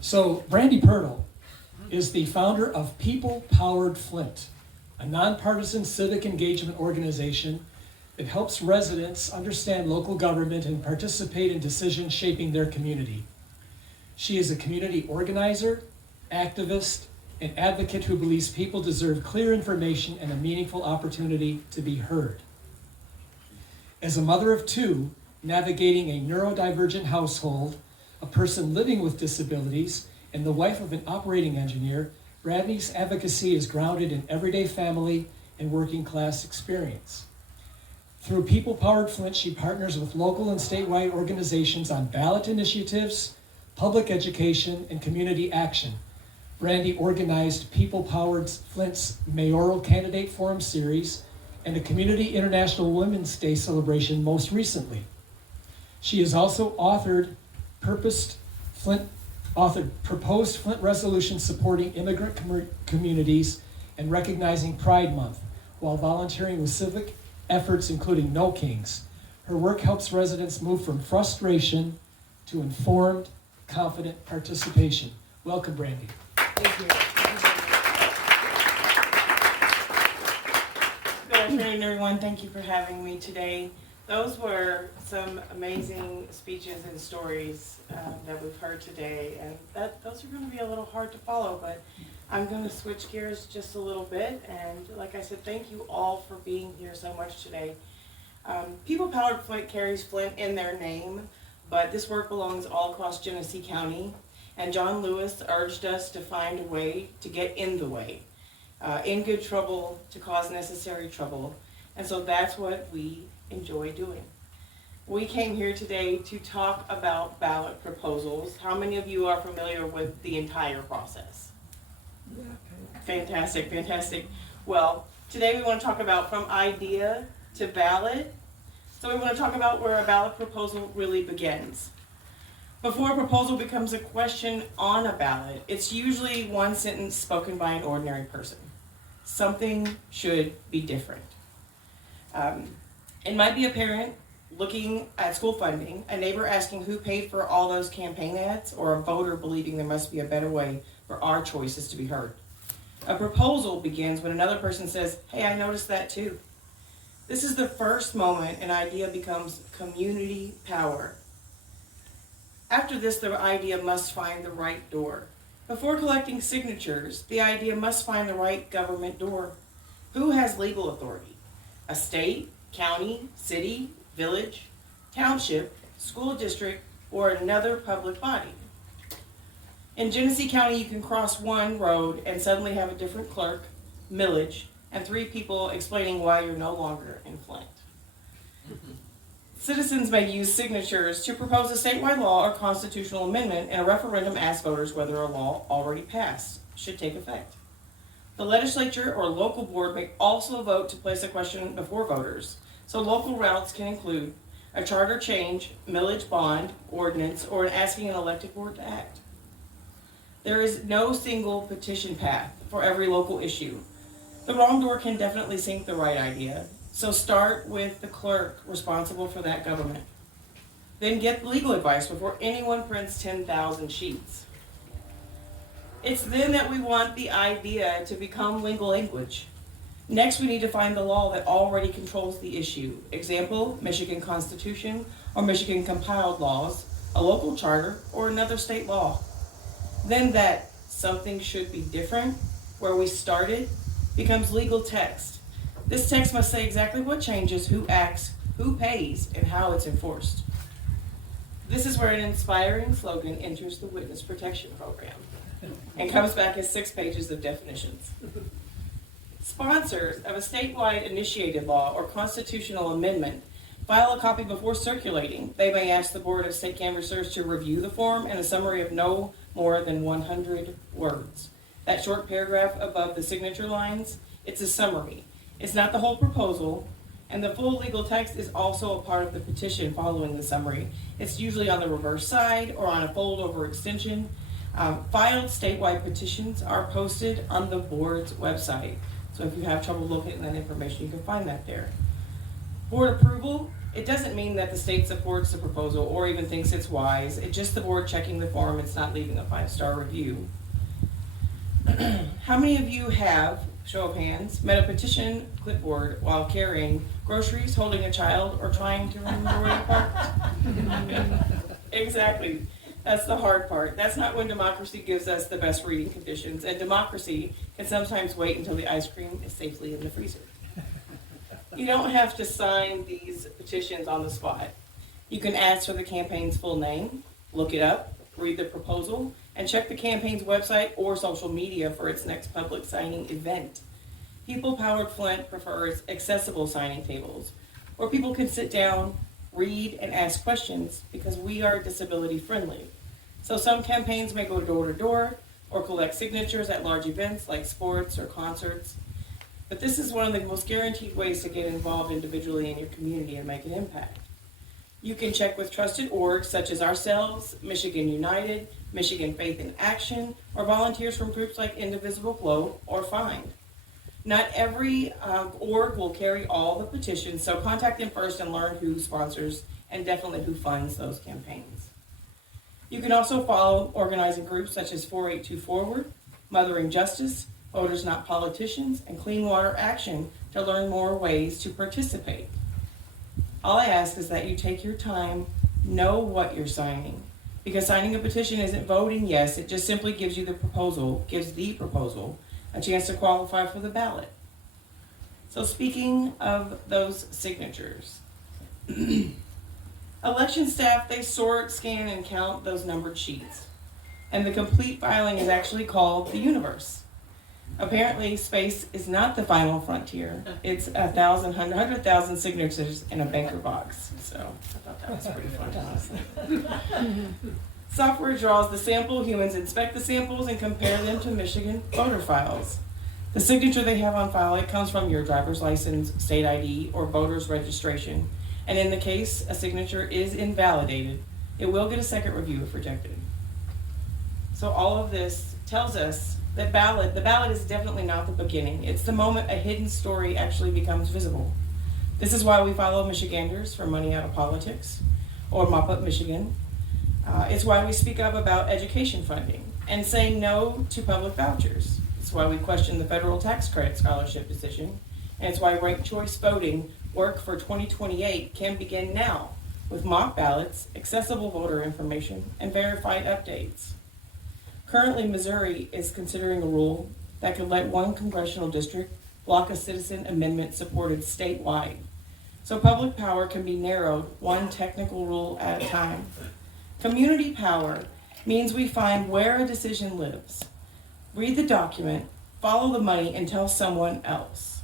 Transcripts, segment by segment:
So Brandi Purtill is the founder of People Powered Flint, a nonpartisan civic engagement organization that helps residents understand local government and participate in decisions shaping their community. She is a community organizer, activist, and advocate who believes people deserve clear information and a meaningful opportunity to be heard. As a mother of two, navigating a neurodivergent household, a person living with disabilities, and the wife of an operating engineer, Brandi's advocacy is grounded in everyday family and working class experience. Through People Powered Flint, she partners with local and statewide organizations on ballot initiatives, public education, and community action. Brandi organized People Powered Flint's Mayoral Candidate Forum series and a Community International Women's Day celebration most recently. She has also authored proposed Flint resolutions supporting immigrant communities and recognizing Pride Month, while volunteering with civic efforts including No Kings. Her work helps residents move from frustration to informed, confident participation. Welcome, Brandi. Thank you. Good afternoon, everyone. Thank you for having me today. Those were some amazing speeches and stories that we've heard today, and those are going to be a little hard to follow, but I'm going to switch gears just a little bit, and like I said, thank you all for being here so much today. People Powered Flint carries Flint in their name, but this work belongs all across Genesee County, and John Lewis urged us to find a way to get in the way, in good trouble to cause necessary trouble, and so that's what we enjoy doing. We came here today to talk about ballot proposals. How many of you are familiar with the entire process? Yeah. Fantastic, fantastic. Well, today we want to talk about from idea to ballot. So we want to talk about where a ballot proposal really begins. Before a proposal becomes a question on a ballot, it's usually one sentence spoken by an ordinary person. Something should be different. It might be a parent looking at school funding, a neighbor asking who paid for all those campaign ads, or a voter believing there must be a better way for our choices to be heard. A proposal begins when another person says, "Hey, I noticed that too." This is the first moment an idea becomes community power. After this, the idea must find the right door. Before collecting signatures, the idea must find the right government door. Who has legal authority? A state, county, city, village, township, school district, or another public body. In Genesee County, you can cross one road and suddenly have a different clerk, millage, and 3 people explaining why you're no longer in Flint. Citizens may use signatures to propose a statewide law or constitutional amendment, and a referendum asks voters whether a law already passed should take effect. The legislature or local board may also vote to place a question before voters. So local routes can include a charter change, millage bond, ordinance, or asking an elected board to act. There is no single petition path for every local issue. The wrong door can definitely sink the right idea. So start with the clerk responsible for that government. Then get legal advice before anyone prints 10,000 sheets. It's then that we want the idea to become legal language. Next, we need to find the law that already controls the issue. Example, Michigan Constitution or Michigan compiled laws, a local charter, or another state law. Then that something should be different, where we started, becomes legal text. This text must say exactly what changes, who acts, who pays, and how it's enforced. This is where an inspiring slogan enters the Witness Protection Program and comes back as 6 pages of definitions. Sponsors of a statewide initiated law or constitutional amendment file a copy before circulating. They may ask the Board of State Canvassers to review the form and a summary of no more than 100 words. That short paragraph above the signature lines, it's a summary. It's not the whole proposal, and the full legal text is also a part of the petition following the summary. It's usually on the reverse side or on a fold-over extension. Filed statewide petitions are posted on the board's website. So if you have trouble locating that information, you can find that there. Board approval It doesn't mean that the state supports the proposal or even thinks it's wise. It's just the board checking the form. It's not leaving a 5-star review. How many of you have, show of hands, met a petition clipboard while carrying groceries, holding a child, or trying to remember where you parked? Exactly. That's the hard part. That's not when democracy gives us the best reading conditions, and democracy can sometimes wait until the ice cream is safely in the freezer. You don't have to sign these petitions on the spot. You can ask for the campaign's full name, look it up, read the proposal, and check the campaign's website or social media for its next public signing event. People Powered Flint prefers accessible signing tables where people can sit down, read, and ask questions because we are disability friendly. So some campaigns may go door to door or collect signatures at large events like sports or concerts. But this is one of the most guaranteed ways to get involved individually in your community and make an impact. You can check with trusted orgs such as ourselves, Michigan United, Michigan Faith in Action, or volunteers from groups like Indivisible Globe or Find. Not every org will carry all the petitions, so contact them first and learn who sponsors and definitely who funds those campaigns. You can also follow organizing groups such as 482 Forward, Mothering Justice, Voters Not Politicians, and Clean Water Action to learn more ways to participate. All I ask is that you take your time, know what you're signing, because signing a petition isn't voting yes, it just simply gives the proposal a chance to qualify for the ballot. So speaking of those signatures, election staff, they sort, scan, and count those numbered sheets. And the complete filing is actually called the universe. Apparently, space is not the final frontier. It's 100,000 signatures in a banker box. So I thought that was pretty fun, honestly. Software draws the sample, humans inspect the samples and compare them to Michigan voter files. The signature they have on file, it comes from your driver's license, state ID, or voter's registration. And in the case a signature is invalidated, it will get a second review if rejected. So all of this tells us that the ballot is definitely not the beginning. It's the moment a hidden story actually becomes visible. This is why we follow Michiganders for Money Out of Politics, or Mop Up Michigan. It's why we speak up about education funding and saying no to public vouchers. It's why we question the federal tax credit scholarship decision. And it's why ranked choice voting work for 2028 can begin now with mock ballots, accessible voter information, and verified updates. Currently, Missouri is considering a rule that could let one congressional district block a citizen amendment supported statewide. So public power can be narrowed one technical rule at a time. Community power means we find where a decision lives, read the document, follow the money, and tell someone else.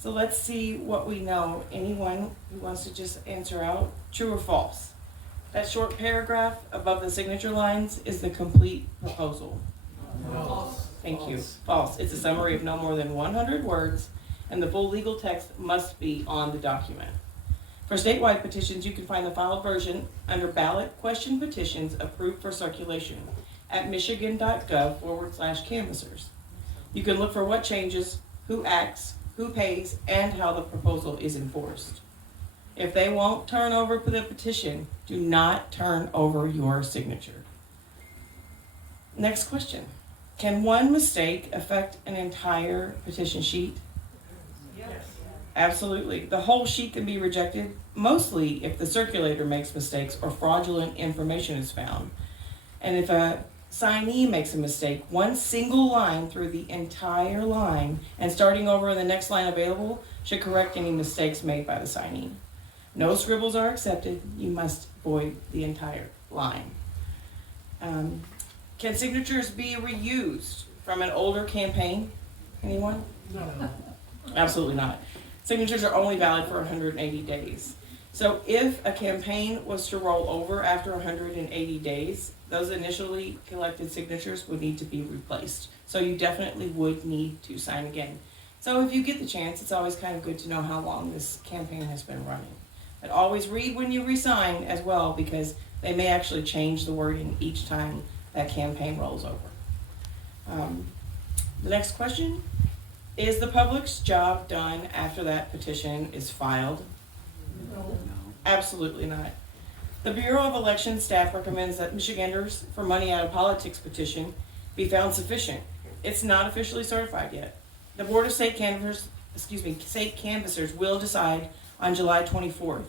So let's see what we know. Anyone who wants to just answer out, true or false? That short paragraph above the signature lines is the complete proposal. False. Thank you. False. It's a summary of no more than 100 words, and the full legal text must be on the document. For statewide petitions, you can find the filed version under ballot question petitions approved for circulation at michigan.gov/canvassers. You can look for what changes, who acts, who pays, and how the proposal is enforced. If they won't turn over the petition, do not turn over your signature. Next question. Can one mistake affect an entire petition sheet? Yes. Absolutely. The whole sheet can be rejected, mostly if the circulator makes mistakes or fraudulent information is found. And if a signee makes a mistake, one single line through the entire line and starting over in the next line available should correct any mistakes made by the signee. No scribbles are accepted. You must void the entire line. Can signatures be reused from an older campaign? Anyone? No. Absolutely not. Signatures are only valid for 180 days. So if a campaign was to roll over after 180 days, those initially collected signatures would need to be replaced. So you definitely would need to sign again. So if you get the chance, it's always kind of good to know how long this campaign has been running. But always read when you resign as well, because they may actually change the wording each time that campaign rolls over. The next question, is the public's job done after that petition is filed? Absolutely not. The Bureau of Election staff recommends that Michiganders for Money Out of Politics petition be found sufficient. It's not officially certified yet. The Board of State Canvassers will decide on July 24th.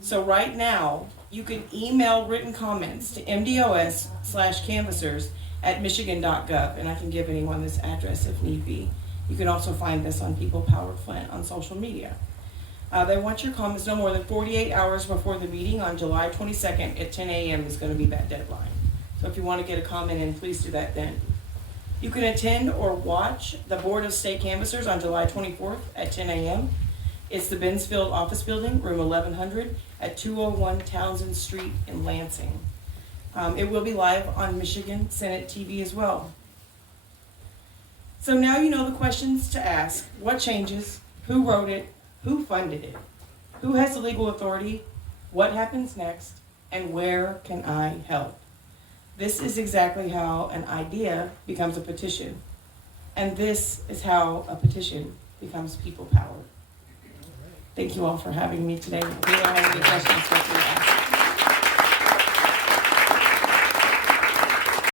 So right now, you can email written comments to mdos/canvassers@michigan.gov, and I can give anyone this address if need be. You can also find this on People Powered Flint on social media. They want your comments no more than 48 hours before the meeting on July 22nd at 10 a.m. is going to be that deadline. So if you want to get a comment in, please do that then. You can attend or watch the Board of State Canvassers on July 24th at 10 a.m. It's the Bensfield Office Building, room 1100 at 201 Townsend Street in Lansing. It will be live on Michigan Senate TV as well. So now you know the questions to ask. What changes? Who wrote it? Who funded it? Who has the legal authority? What happens next? And where can I help? This is exactly how an idea becomes a petition. And this is how a petition becomes people power. Thank you all for having me today. If you don't have any questions, feel free to ask.